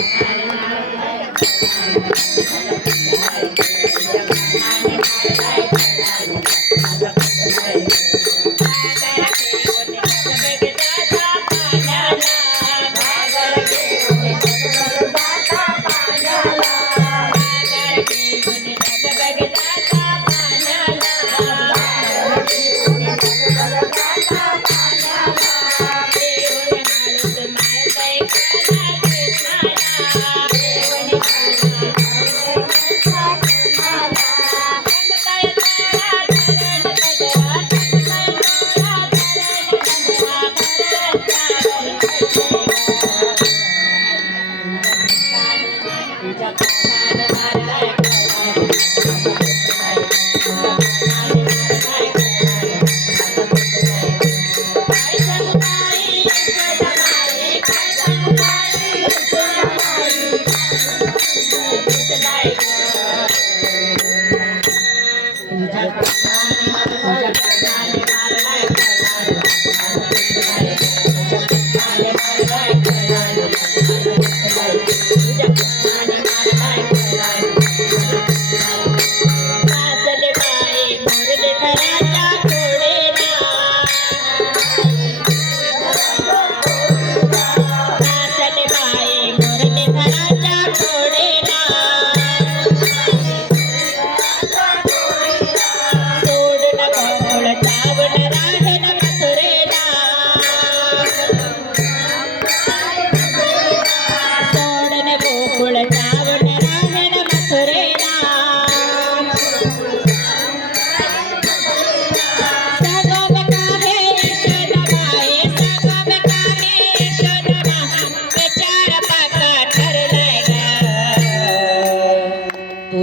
any نار